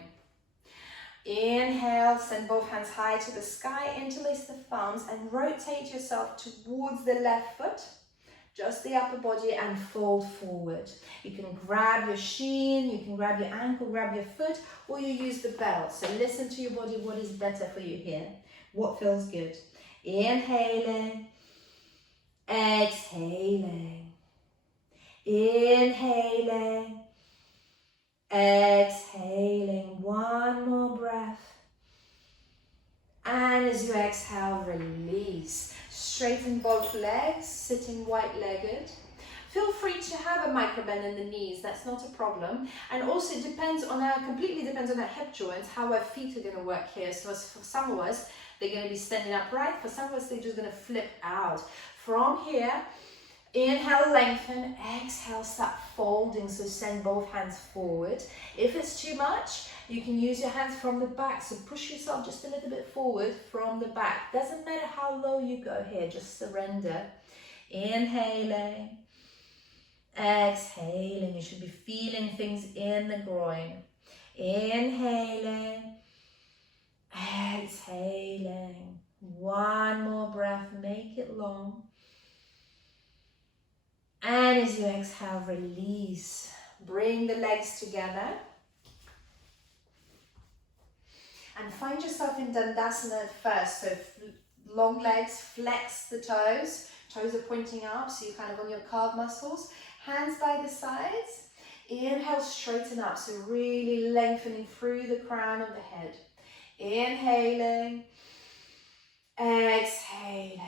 Inhale, send both hands high to the sky, interlace the thumbs and rotate yourself towards the left foot, just the upper body, and fold forward. You can grab your shin, you can grab your ankle, grab your foot, or you use the belt. So listen to your body, what is better for you here? What feels good? Inhaling, exhaling, inhaling, exhaling. One more breath. And as you exhale, release. Straighten both legs, sitting wide-legged. Feel free to have a micro bend in the knees, that's not a problem. And also it depends on completely depends on our hip joints, how our feet are going to work here. So for some of us, they're going to be standing upright. For some of us, they're just going to flip out. From here, inhale, lengthen. Exhale, start folding. So send both hands forward. If it's too much, you can use your hands from the back. So push yourself just a little bit forward from the back. Doesn't matter how low you go here, just surrender. Inhaling, exhaling. You should be feeling things in the groin. Inhaling, exhaling. One more breath, make it long. And as you exhale, release. Bring the legs together. And find yourself in Dandasana at first. So long legs, flex the toes. Toes are pointing up, so you're kind of on your calf muscles. Hands by the sides. Inhale, straighten up. So really lengthening through the crown of the head. Inhaling, exhaling.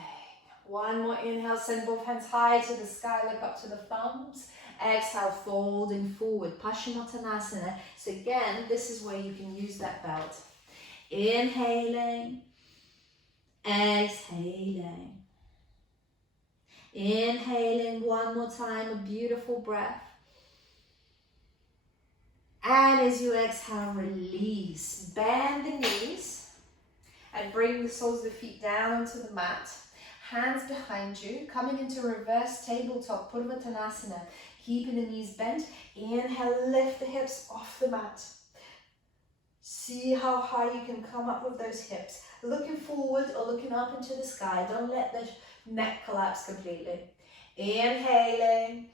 One more inhale, send both hands high to the sky, look up to the thumbs. Exhale, folding forward, Paschimottanasana. So again, this is where you can use that belt. Inhaling, exhaling. Inhaling one more time, a beautiful breath. And as you exhale, release. Bend the knees and bring the soles of the feet down onto the mat. Hands behind you, coming into reverse tabletop, Purvattanasana. Keeping the knees bent. Inhale, lift the hips off the mat. See how high you can come up with those hips. Looking forward or looking up into the sky. Don't let the neck collapse completely. Inhaling,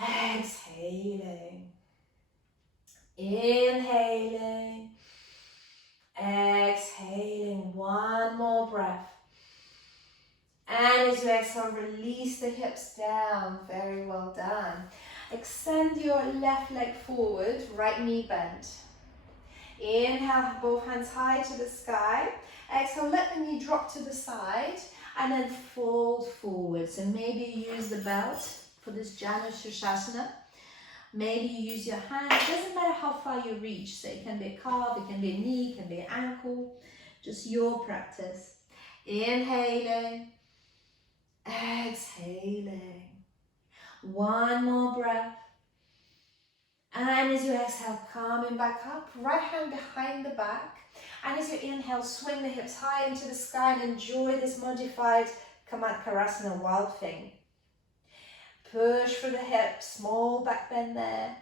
exhaling. Inhaling, exhaling. One more breath. And as you exhale, release the hips down. Very well done. Extend your left leg forward, right knee bent. Inhale, both hands high to the sky. Exhale, let the knee drop to the side and then fold forward. So maybe you use the belt for this Janu Sirsasana. Maybe you use your hands. It doesn't matter how far you reach. So it can be a calf, it can be a knee, it can be an ankle. Just your practice. Inhaling, exhaling. One more breath. And as you exhale, coming back up, right hand behind the back. And as you inhale, swing the hips high into the sky and enjoy this modified Kamatkarasana, wild thing. Push for the hips, small back bend there.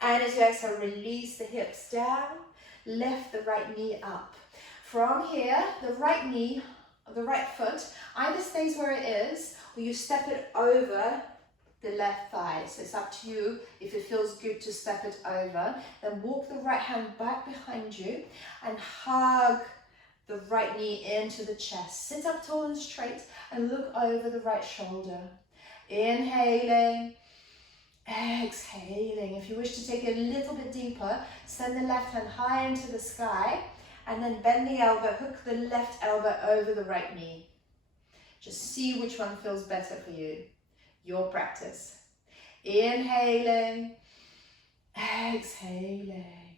And as you exhale, release the hips down, lift the right knee up. From here, the right knee, the right foot, either stays where it is, or you step it over the left thigh. So it's up to you if it feels good to step it over. Then walk the right hand back behind you and hug the right knee into the chest. Sit up tall and straight and look over the right shoulder. Inhaling, exhaling. If you wish to take it a little bit deeper, send the left hand high into the sky and then bend the elbow, hook the left elbow over the right knee. Just see which one feels better for you. Your practice. Inhaling, exhaling.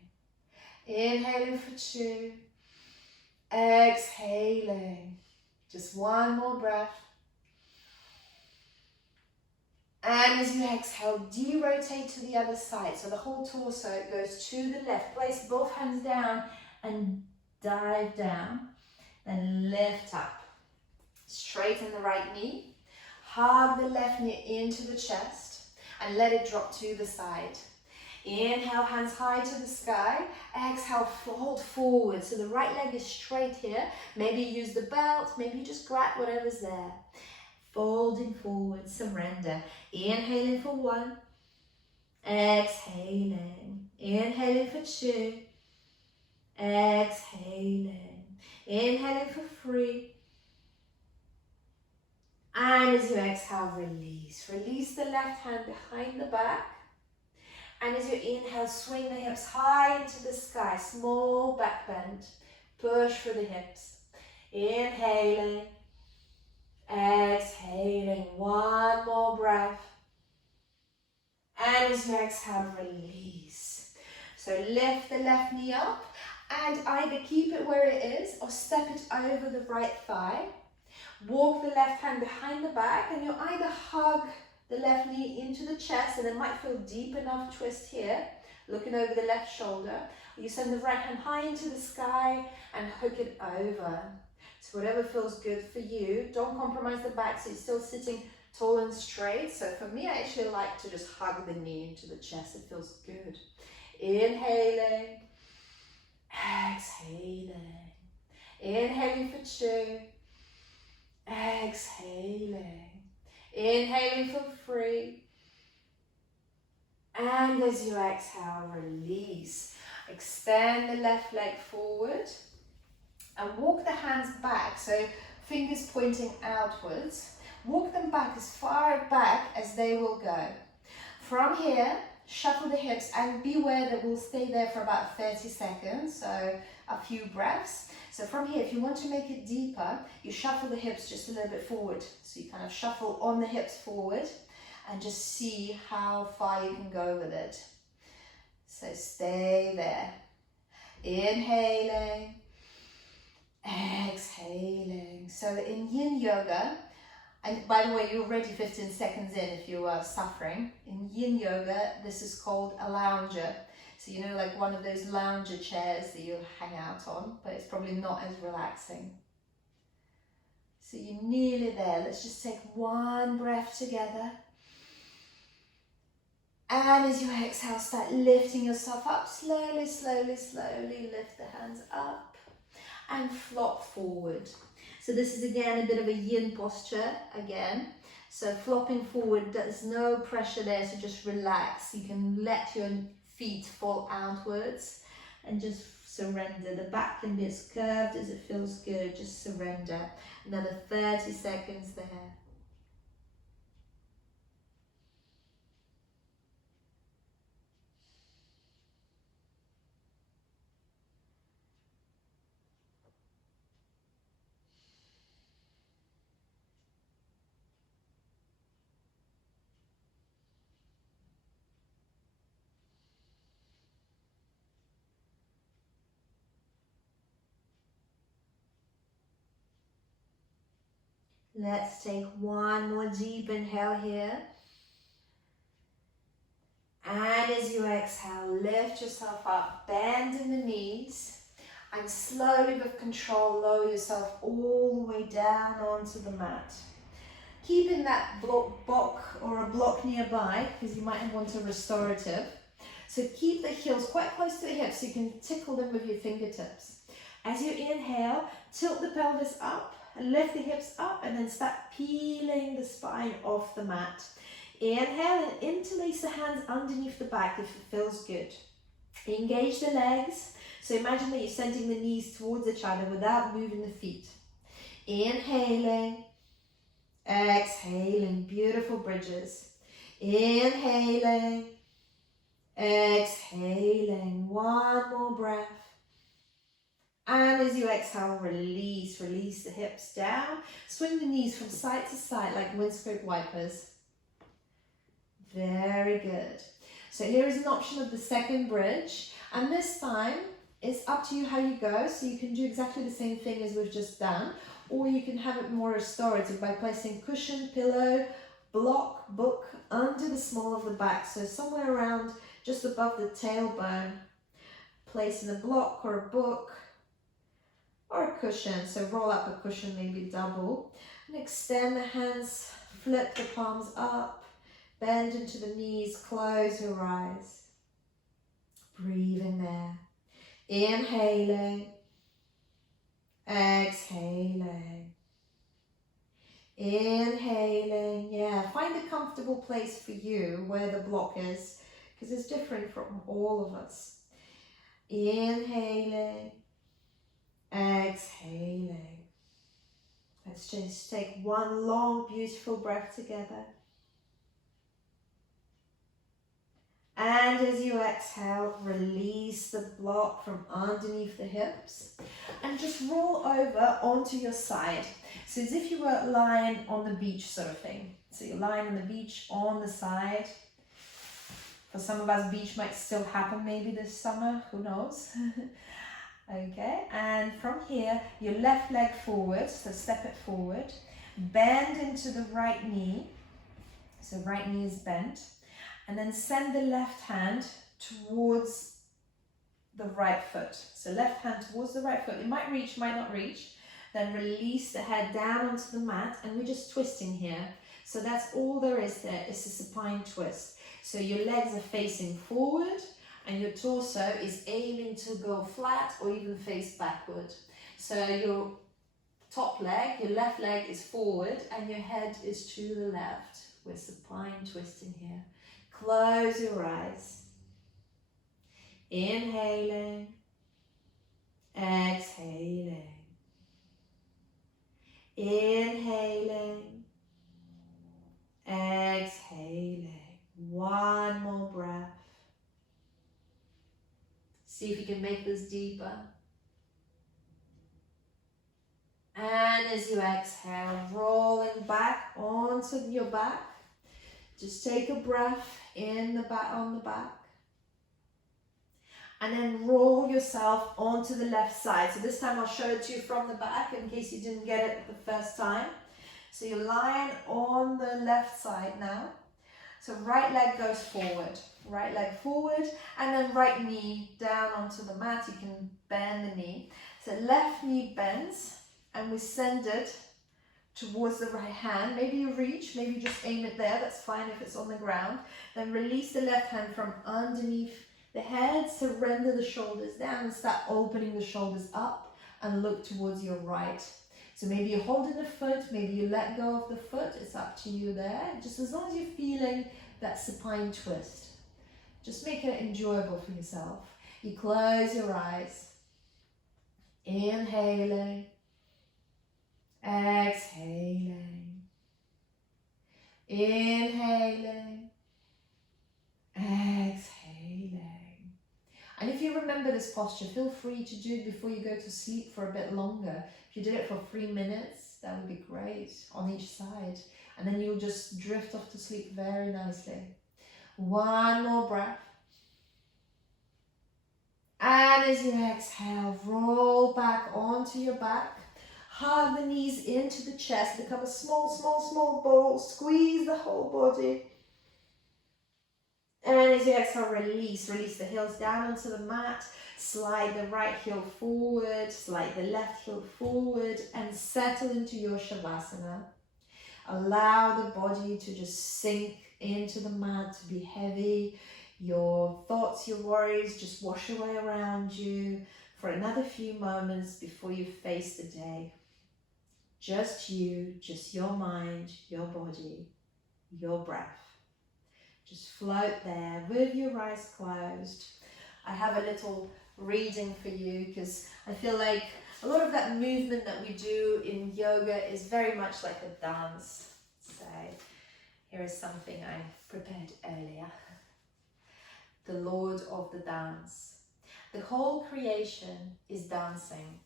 Inhaling for 2, exhaling. Just one more breath. And as you exhale, de-rotate to the other side. So the whole torso goes to the left. Place both hands down and dive down. Then lift up. Straighten the right knee. Hug the left knee into the chest and let it drop to the side. Inhale, hands high to the sky. Exhale, fold forward. So the right leg is straight here. Maybe use the belt, maybe you just grab whatever's there. Folding forward, surrender. Inhaling for 1. Exhaling. Inhaling for 2. Exhaling. Inhaling for 3. And as you exhale, release. Release the left hand behind the back. And as you inhale, swing the hips high into the sky. Small back bend. Push for the hips. Inhaling. Exhaling. 1 more breath. And as you exhale, release. So lift the left knee up and either keep it where it is or step it over the right thigh. Walk the left hand behind the back and you'll either hug the left knee into the chest and it might feel deep enough twist here, looking over the left shoulder. Or you send the right hand high into the sky and hook it over. So whatever feels good for you. Don't compromise the back so you're still sitting tall and straight. So for me, I actually like to just hug the knee into the chest. It feels good. Inhaling. Exhaling. Inhaling for 2. Exhaling. Inhaling for 3. And as you exhale, release. Extend the left leg forward and walk the hands back. So fingers pointing outwards. Walk them back as far back as they will go. From here, shuffle the hips and beware that we'll stay there for about 30 seconds. So a few breaths. So from here, if you want to make it deeper, you shuffle the hips just a little bit forward. So you kind of shuffle on the hips forward and just see how far you can go with it. So stay there. Inhaling, exhaling. So in Yin Yoga, and by the way, you're already 15 seconds in if you are suffering. In Yin Yoga, this is called a lounger. So you know, like one of those lounger chairs that you hang out on, but it's probably not as relaxing. So you're nearly there. Let's just take 1 breath together. And as you exhale, start lifting yourself up. Slowly, slowly, slowly lift the hands up and flop forward. So this is again a bit of a yin posture again. So flopping forward, there's no pressure there, so just relax. You can let your feet fall outwards and just surrender. The back can be as curved as it feels good. Just surrender. Another 30 seconds there. Let's take 1 more deep inhale here. And as you exhale, lift yourself up, bend in the knees, and slowly with control lower yourself all the way down onto the mat. Keeping that block or a block nearby, because you might want a restorative. So keep the heels quite close to the hips so you can tickle them with your fingertips. As you inhale, tilt the pelvis up, and lift the hips up and then start peeling the spine off the mat. Inhale and interlace the hands underneath the back if it feels good. Engage the legs. So imagine that you're sending the knees towards each other without moving the feet. Inhaling, exhaling, beautiful bridges. Inhaling, exhaling, 1 more breath. And as you exhale, release the hips down. Swing the knees from side to side like windscreen wipers. Very good. So here is an option of the second bridge. And this time, it's up to you how you go. So you can do exactly the same thing as we've just done. Or you can have it more restorative by placing cushion, pillow, block, book under the small of the back. So somewhere around just above the tailbone. Placing a block or a book or a cushion, so roll up a cushion, maybe double. And extend the hands, flip the palms up, bend into the knees, close your eyes. Breathing there. Inhaling, exhaling. Inhaling, yeah, find a comfortable place for you where the block is, because it's different from all of us. Inhaling, exhaling. Let's just take one long, beautiful breath together. And as you exhale, release the block from underneath the hips and just roll over onto your side. So as if you were lying on the beach sort of thing. So you're lying on the beach on the side. For some of us, beach might still happen maybe this summer, who knows? Okay, and from here, your left leg forward, so step it forward. Bend into the right knee, so right knee is bent. And then send the left hand towards the right foot. So left hand towards the right foot. It might reach, might not reach. Then release the head down onto the mat, and we're just twisting here. So that's all there is there, it's a supine twist. So your legs are facing forward and your torso is aiming to go flat or even face backward. So your top leg, your left leg is forward and your head is to the left. We're supine twisting here. Close your eyes. Inhaling, exhaling. Inhaling, exhaling. One more breath. See if you can make this deeper. And as you exhale, rolling back onto your back. Just take a breath in the back, on the back. And then roll yourself onto the left side. So this time I'll show it to you from the back in case you didn't get it the first time. So you're lying on the left side now. So right leg goes forward, right leg forward, and then right knee down onto the mat. You can bend the knee. So left knee bends and we send it towards the right hand. Maybe you reach, maybe you just aim it there. That's fine if it's on the ground. Then release the left hand from underneath the head. Surrender the shoulders down and start opening the shoulders up and look towards your right. So maybe you're holding the foot, maybe you let go of the foot. It's up to you there. Just as long as you're feeling that supine twist. Just make it enjoyable for yourself. You close your eyes. Inhaling. Exhaling. Inhaling. Exhaling. And if you remember this posture, feel free to do it before you go to sleep for a bit longer. If you did it for 3 minutes, that would be great on each side. And then you'll just drift off to sleep very nicely. One more breath. And as you exhale, roll back onto your back. Hug the knees into the chest. Become a small, small, small ball. Squeeze the whole body. And as you exhale, release. Release the heels down onto the mat. Slide the right heel forward. Slide the left heel forward. And settle into your Shavasana. Allow the body to just sink into the mat, to be heavy. Your thoughts, your worries just wash away around you for another few moments before you face the day. Just you, just your mind, your body, your breath. Just float there with your eyes closed. I have a little reading for you because I feel like a lot of that movement that we do in yoga is very much like a dance. So here is something I prepared earlier. The Lord of the Dance. The whole creation is dancing.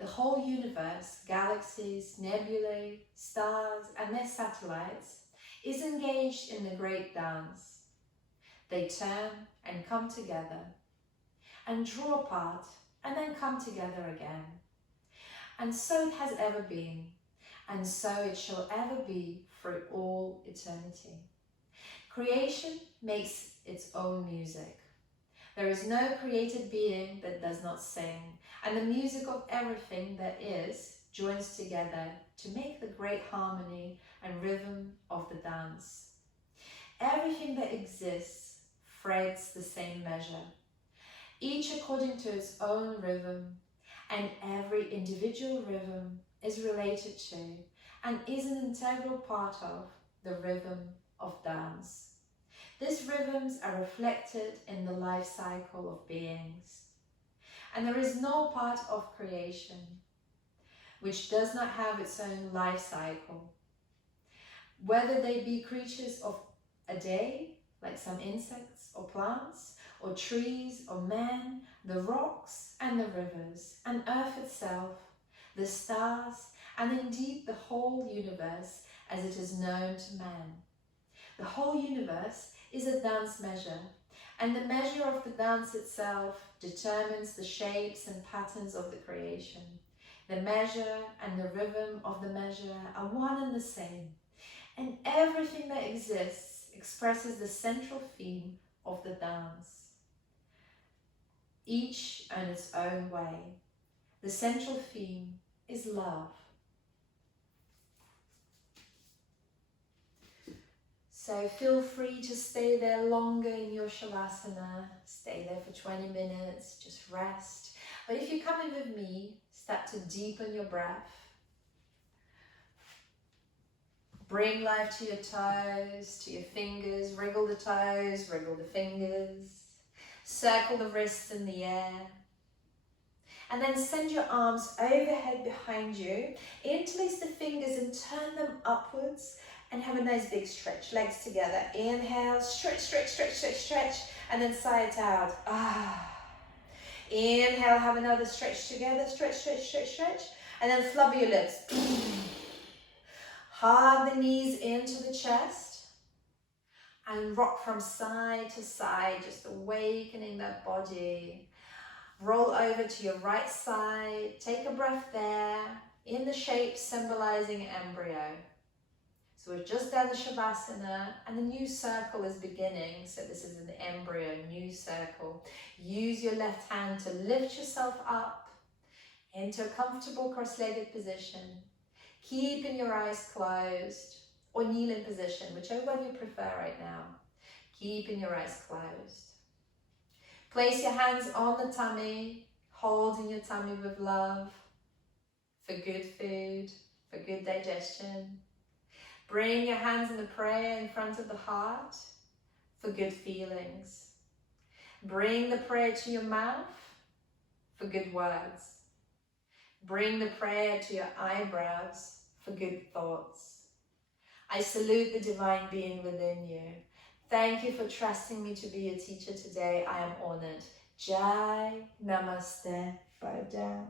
The whole universe, galaxies, nebulae, stars, and their satellites is engaged in the great dance. They turn and come together, and draw apart, and then come together again. And so it has ever been, and so it shall ever be for all eternity. Creation makes its own music. There is no created being that does not sing, and the music of everything that is joins together to make the great harmony and rhythm of the dance. Everything that exists frets the same measure, each according to its own rhythm, and every individual rhythm is related to and is an integral part of the rhythm of dance. These rhythms are reflected in the life cycle of beings, and there is no part of creation which does not have its own life cycle, whether they be creatures of a day, like some insects or plants, or trees or men, the rocks and the rivers, and earth itself, the stars, and indeed the whole universe as it is known to man. The whole universe is a dance measure, and the measure of the dance itself determines the shapes and patterns of the creation. The measure and the rhythm of the measure are one and the same, and everything that exists expresses the central theme of the dance, each in its own way. The central theme is love. So feel free to stay there longer in your Shavasana. Stay there for 20 minutes, just rest. But if you come in with me, start to deepen your breath. Bring life to your toes, to your fingers. Wriggle the toes, wriggle the fingers. Circle the wrists in the air. And then send your arms overhead behind you. Interlace the fingers and turn them upwards. And have a nice big stretch, legs together. Inhale, stretch, stretch, stretch, stretch, stretch, and then sigh it out. Inhale, have another stretch together, stretch, stretch, stretch, stretch, and then flubber your lips. Hug the knees into the chest, and rock from side to side, just awakening that body. Roll over to your right side, take a breath there, in the shape symbolizing embryo. So we've just done the Shavasana and the new circle is beginning. So this is an embryo, new circle. Use your left hand to lift yourself up into a comfortable cross-legged position. Keeping your eyes closed or kneeling position, whichever one you prefer right now. Keeping your eyes closed. Place your hands on the tummy, holding your tummy with love for good food, for good digestion. Bring your hands in the prayer in front of the heart for good feelings. Bring the prayer to your mouth for good words. Bring the prayer to your eyebrows for good thoughts. I salute the divine being within you. Thank you for trusting me to be your teacher today. I am honored. Jai Namaste. Bow down.